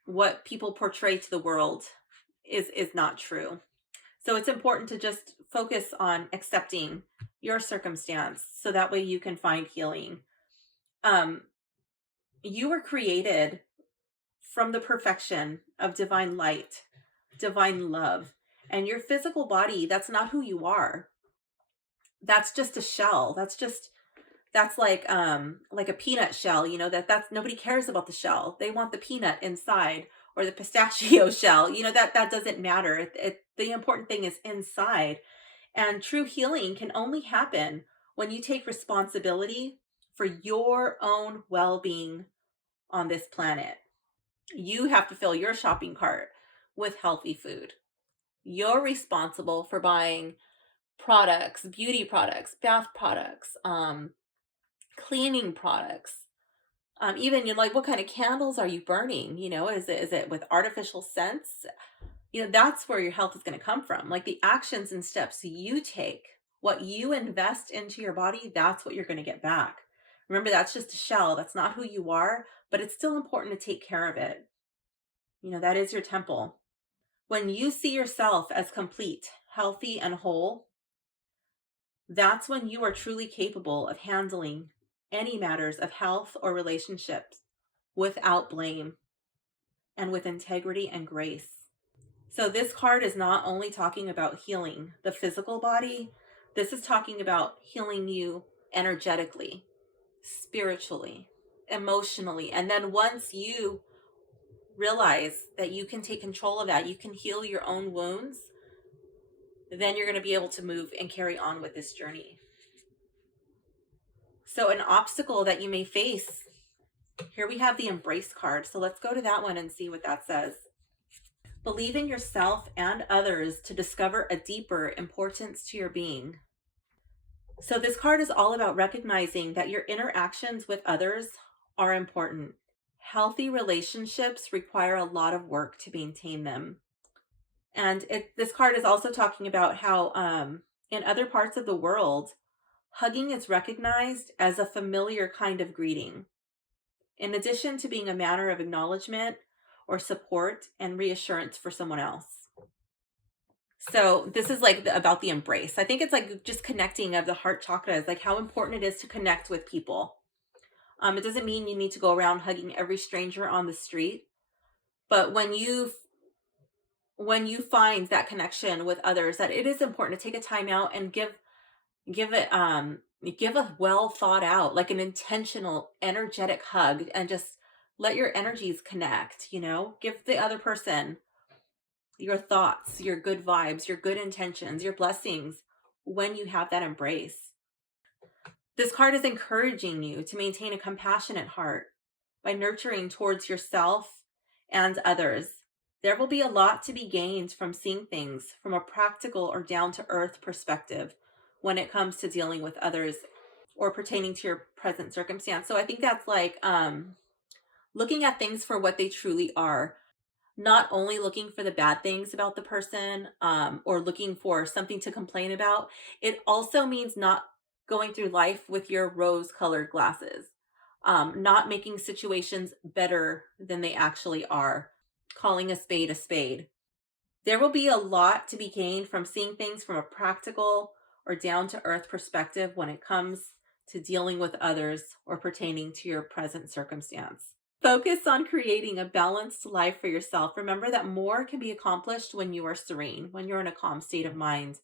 what people portray to the world is not true. So it's important to just focus on accepting your circumstance, so that way you can find healing. Um, you were created from the perfection of divine light, divine love. And your physical body, that's not who you are. That's just a shell. That's like a peanut shell, that's nobody cares about the shell. They want the peanut inside, or the pistachio shell. That doesn't matter. The important thing is inside. And true healing can only happen when you take responsibility for your own well-being on this planet. You have to fill your shopping cart with healthy food. You're responsible for buying products, beauty products, bath products, cleaning products. Even you're like, what kind of candles are you burning? Is it with artificial scents? That's where your health is going to come from. Like the actions and steps you take, what you invest into your body, that's what you're going to get back. Remember, that's just a shell. That's not who you are, but it's still important to take care of it. That is your temple. When you see yourself as complete, healthy, and whole, that's when you are truly capable of handling any matters of health or relationships without blame and with integrity and grace. So, this card is not only talking about healing the physical body, this is talking about healing you energetically, spiritually, emotionally. And then once you realize that you can take control of that, you can heal your own wounds, then you're going to be able to move and carry on with this journey. So, an obstacle that you may face, here we have the embrace card. So, let's go to that one and see what that says. Believe in yourself and others to discover a deeper importance to your being. So, this card is all about recognizing that your interactions with others are important. Healthy relationships require a lot of work to maintain them. And this card is also talking about how in other parts of the world, hugging is recognized as a familiar kind of greeting, in addition to being a matter of acknowledgement or support and reassurance for someone else. So this is like about the embrace. I think it's like just connecting of the heart chakra is like how important it is to connect with people. It doesn't mean you need to go around hugging every stranger on the street, but when you find that connection with others, that it is important to take a time out and give a well thought out, like an intentional energetic hug, and just let your energies connect. Give the other person your thoughts, your good vibes, your good intentions, your blessings when you have that embrace. This card is encouraging you to maintain a compassionate heart by nurturing towards yourself and others. There will be a lot to be gained from seeing things from a practical or down to earth perspective when it comes to dealing with others or pertaining to your present circumstance. So I think that's like looking at things for what they truly are, not only looking for the bad things about the person or looking for something to complain about. It also means not going through life with your rose colored glasses, not making situations better than they actually are, calling a spade a spade. There will be a lot to be gained from seeing things from a practical or down to earth perspective when it comes to dealing with others or pertaining to your present circumstance. Focus on creating a balanced life for yourself. Remember that more can be accomplished when you are serene, when you're in a calm state of mind.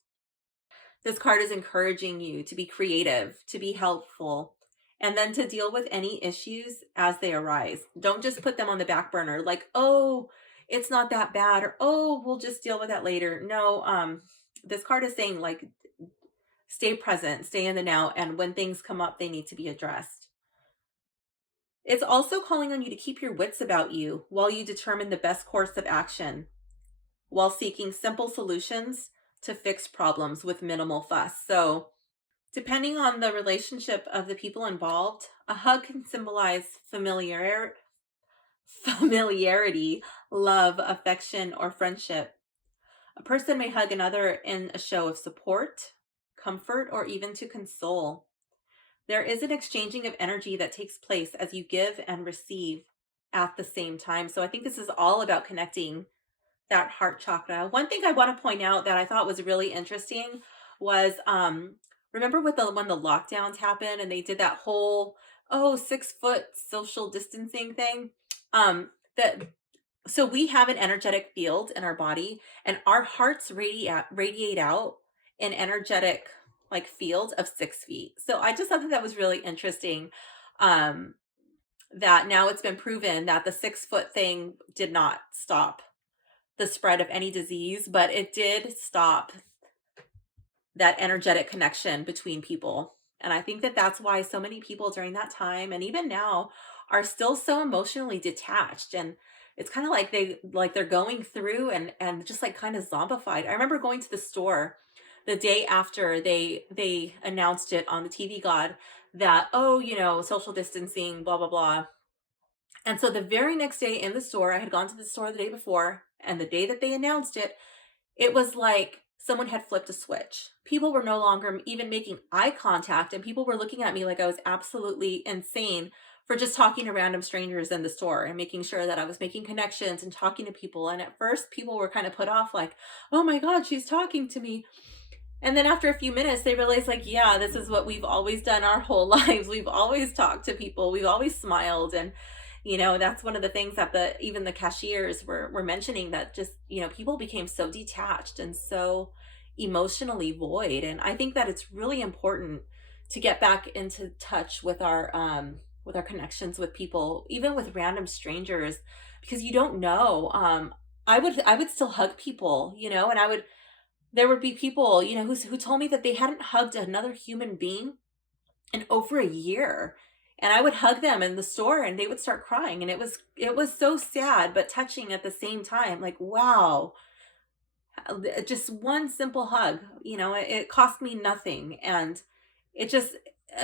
This card is encouraging you to be creative, to be helpful, and then to deal with any issues as they arise. Don't just put them on the back burner like, oh, it's not that bad, or oh, we'll just deal with that later. No, this card is saying like stay present, stay in the now, and when things come up, they need to be addressed. It's also calling on you to keep your wits about you while you determine the best course of action, while seeking simple solutions to fix problems with minimal fuss. So, depending on the relationship of the people involved, a hug can symbolize familiarity, love, affection, or friendship. A person may hug another in a show of support, comfort, or even to console. There is an exchanging of energy that takes place as you give and receive at the same time. So I think this is all about connecting that heart chakra. One thing I want to point out that I thought was really interesting was remember with the when the lockdowns happened and they did that whole 6 foot social distancing thing. That So we have an energetic field in our body, and our hearts radiate out an energetic like field of 6 feet. So I just thought that that was really interesting. Um, that now it's been proven that the 6 foot thing did not stop the spread of any disease, but it did stop that energetic connection between people. And I think that that's why so many people during that time and even now are still so emotionally detached, and it's kind of like they're going through and just like kind of zombified. I remember going to the store the day after they announced it on the TV God that, oh, social distancing, blah blah blah. And so the very next day in the store, I had gone to the store the day before, and the day that they announced it, it was like someone had flipped a switch. People were no longer even making eye contact, and people were looking at me like I was absolutely insane for just talking to random strangers in the store and making sure that I was making connections and talking to people. And at first, people were kind of put off, like, oh my God, she's talking to me. And then after a few minutes, they realized, like, yeah, this is what we've always done our whole lives. We've always talked to people. We've always smiled. And, that's one of the things that even the cashiers were mentioning, that just, people became so detached and so emotionally void. And I think that it's really important to get back into touch with our connections with people, even with random strangers, because you don't know. I would still hug people, and there would be people, who told me that they hadn't hugged another human being in over a year. And I would hug them in the store and they would start crying. And it was so sad, but touching at the same time. Like, wow, just one simple hug, it cost me nothing. And it just,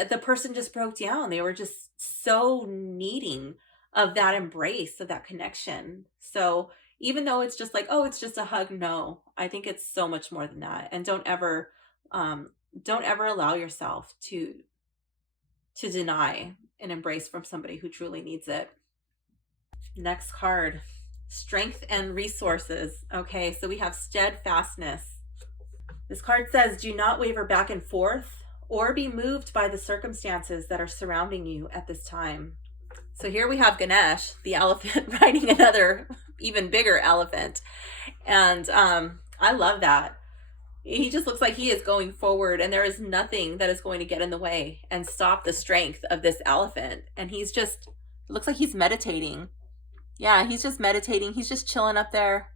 the person just broke down. They were just so needing of that embrace, of that connection. So even though it's just like, oh, it's just a hug, no, I think it's so much more than that. And don't ever allow yourself to deny an embrace from somebody who truly needs it. Next card, strength and resources. Okay, so we have steadfastness. This card says, do not waver back and forth or be moved by the circumstances that are surrounding you at this time. So here we have Ganesh, the elephant, riding another even bigger elephant. And I love that. He just looks like he is going forward, and there is nothing that is going to get in the way and stop the strength of this elephant. And he's just, looks like he's meditating. Yeah, he's just meditating. He's just chilling up there.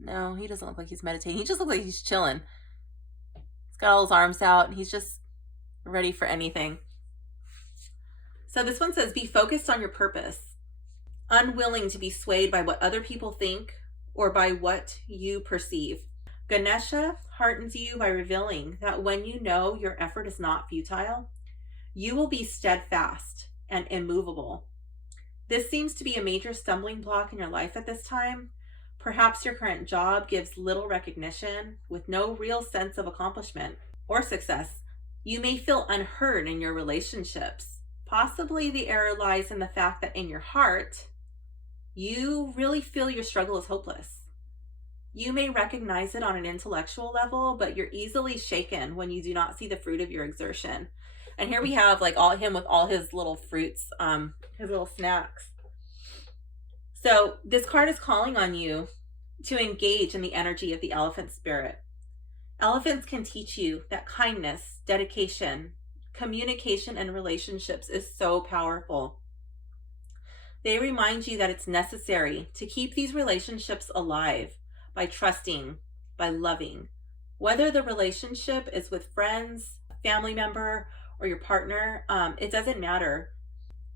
No, he doesn't look like he's meditating. He just looks like he's chilling. He's got all his arms out, and he's just ready for anything. So this one says, be focused on your purpose, unwilling to be swayed by what other people think or by what you perceive. Ganesha heartens you by revealing that when you know your effort is not futile, you will be steadfast and immovable. This seems to be a major stumbling block in your life at this time. Perhaps your current job gives little recognition with no real sense of accomplishment or success. You may feel unheard in your relationships. Possibly the error lies in the fact that in your heart, you really feel your struggle is hopeless. You may recognize it on an intellectual level, but you're easily shaken when you do not see the fruit of your exertion. And here we have like him with all his little fruits, his little snacks. So this card is calling on you to engage in the energy of the elephant spirit. Elephants can teach you that kindness, dedication, communication, and relationships is so powerful. They remind you that it's necessary to keep these relationships alive by trusting, by loving. Whether the relationship is with friends, family member, or your partner, it doesn't matter.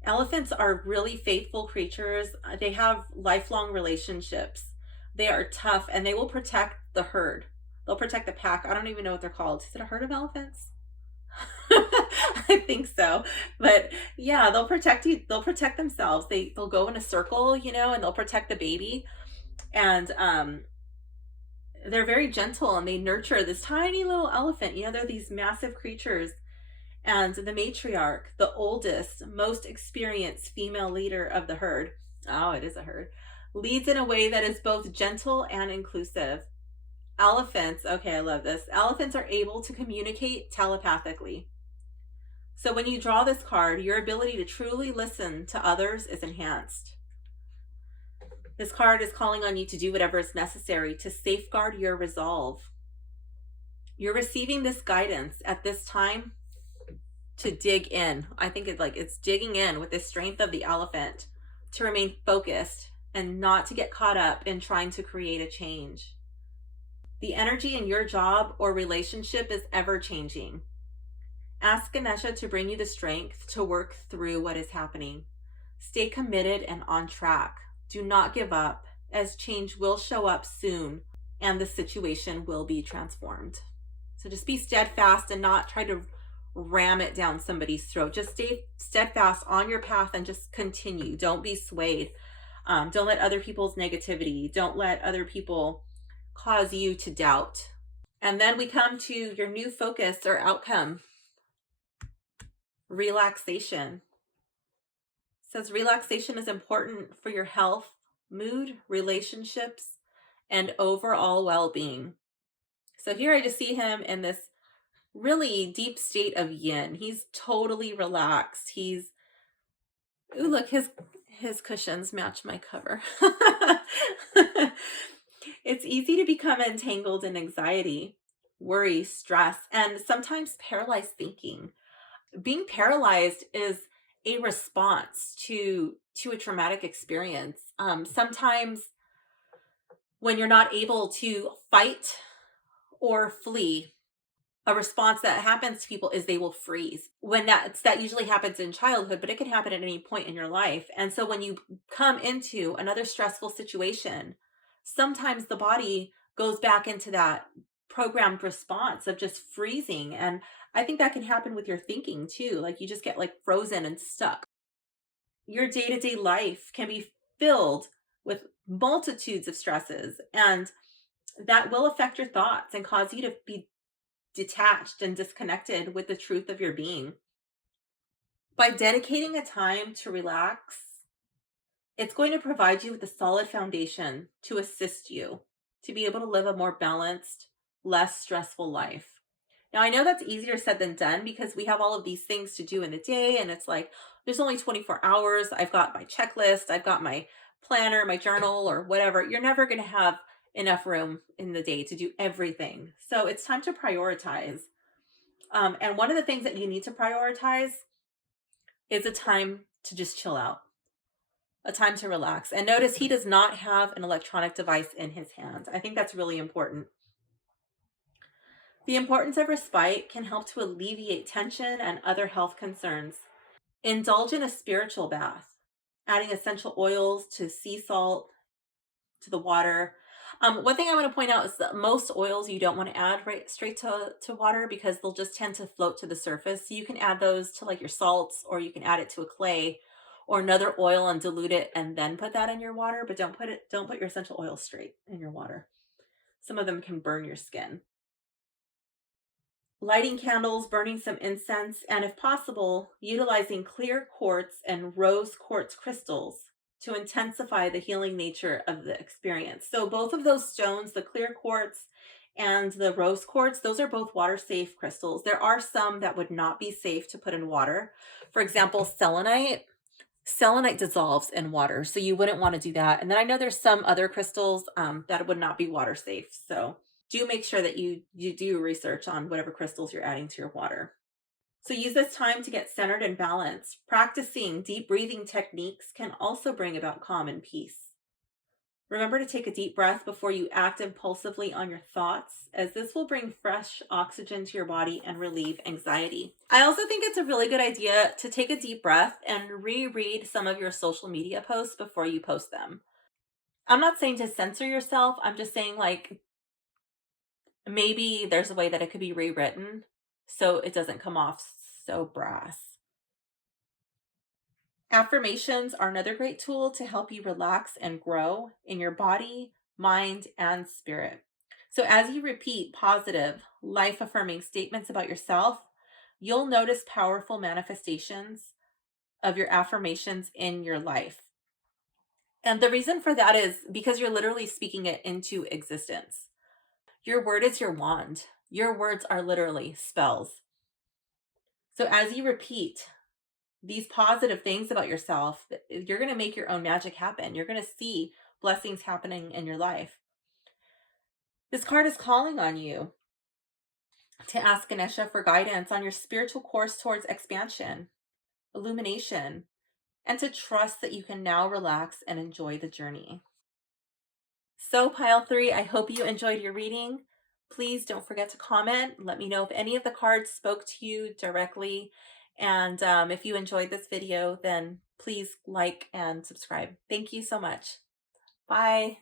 Elephants are really faithful creatures. They have lifelong relationships. They are tough, and they will protect the herd. They'll protect the pack. I don't even know what they're called. Is it a herd of elephants? I think so. But yeah, they'll protect you. They'll protect themselves. They'll go in a circle, and they'll protect the baby. And they're very gentle, and they nurture this tiny little elephant. They're these massive creatures. And the matriarch, the oldest, most experienced female leader of the herd, oh, it is a herd, leads in a way that is both gentle and inclusive. Elephants, okay, I love this. Elephants are able to communicate telepathically. So when you draw this card, your ability to truly listen to others is enhanced. This card is calling on you to do whatever is necessary to safeguard your resolve. You're receiving this guidance at this time to dig in. I think it's digging in with the strength of the elephant to remain focused and not to get caught up in trying to create a change. The energy in your job or relationship is ever changing. Ask Ganesha to bring you the strength to work through what is happening. Stay committed and on track. Do not give up, as change will show up soon and the situation will be transformed. So just be steadfast and not try to ram it down somebody's throat. Just stay steadfast on your path and just continue. Don't be swayed. Don't let other people's negativity, don't let other people cause you to doubt. And then we come to your new focus or outcome, relaxation. It says relaxation is important for your health, mood, relationships, and overall well-being. So here I just see him in this really deep state of yin. He's totally relaxed. Ooh, look, his cushions match my cover. It's easy to become entangled in anxiety, worry, stress, and sometimes paralyzed thinking. Being paralyzed is a response to a traumatic experience. Sometimes when you're not able to fight or flee, a response that happens to people is they will freeze. When that usually happens in childhood, but it can happen at any point in your life. And so when you come into another stressful situation, sometimes the body goes back into that programmed response of just freezing. And I think that can happen with your thinking too. Like you just get like frozen and stuck. Your day-to-day life can be filled with multitudes of stresses, and that will affect your thoughts and cause you to be detached and disconnected with the truth of your being. By dedicating a time to relax, it's going to provide you with a solid foundation to assist you to be able to live a more balanced, less stressful life. Now, I know that's easier said than done because we have all of these things to do in the day, and it's like there's only 24 hours. I've got my checklist, I've got my planner, my journal, or whatever. You're never going to have enough room in the day to do everything. So it's time to prioritize. And one of the things that you need to prioritize is a time to just chill out, a time to relax. And notice he does not have an electronic device in his hand. I think that's really important. The importance of respite can help to alleviate tension and other health concerns. Indulge in a spiritual bath, adding essential oils to sea salt, to the water. One thing I want to point out is that most oils you don't want to add right straight to water because they'll just tend to float to the surface. So you can add those to like your salts, or you can add it to a clay or another oil and dilute it and then put that in your water, but don't put your essential oil straight in your water. Some of them can burn your skin. Lighting candles, burning some incense, and if possible, utilizing clear quartz and rose quartz crystals to intensify the healing nature of the experience. So both of those stones, the clear quartz and the rose quartz, those are both water safe crystals. There are some that would not be safe to put in water. For example, selenite. Selenite dissolves in water, so you wouldn't want to do that. And then I know there's some other crystals that would not be water safe. So do make sure that you do research on whatever crystals you're adding to your water. So use this time to get centered and balanced. Practicing deep breathing techniques can also bring about calm and peace. Remember to take a deep breath before you act impulsively on your thoughts, as this will bring fresh oxygen to your body and relieve anxiety. I also think it's a really good idea to take a deep breath and reread some of your social media posts before you post them. I'm not saying to censor yourself. I'm just saying, like, maybe there's a way that it could be rewritten so it doesn't come off so brass. Affirmations are another great tool to help you relax and grow in your body, mind, and spirit. So as you repeat positive, life affirming statements about yourself, you'll notice powerful manifestations of your affirmations in your life. And the reason for that is because you're literally speaking it into existence. Your word is your wand. Your words are literally spells. So as you repeat these positive things about yourself, you're going to make your own magic happen. You're going to see blessings happening in your life. This card is calling on you to ask Ganesha for guidance on your spiritual course towards expansion, illumination, and to trust that you can now relax and enjoy the journey. So, Pile 3, I hope you enjoyed your reading. Please don't forget to comment. Let me know if any of the cards spoke to you directly. And if you enjoyed this video, then please like and subscribe. Thank you so much. Bye.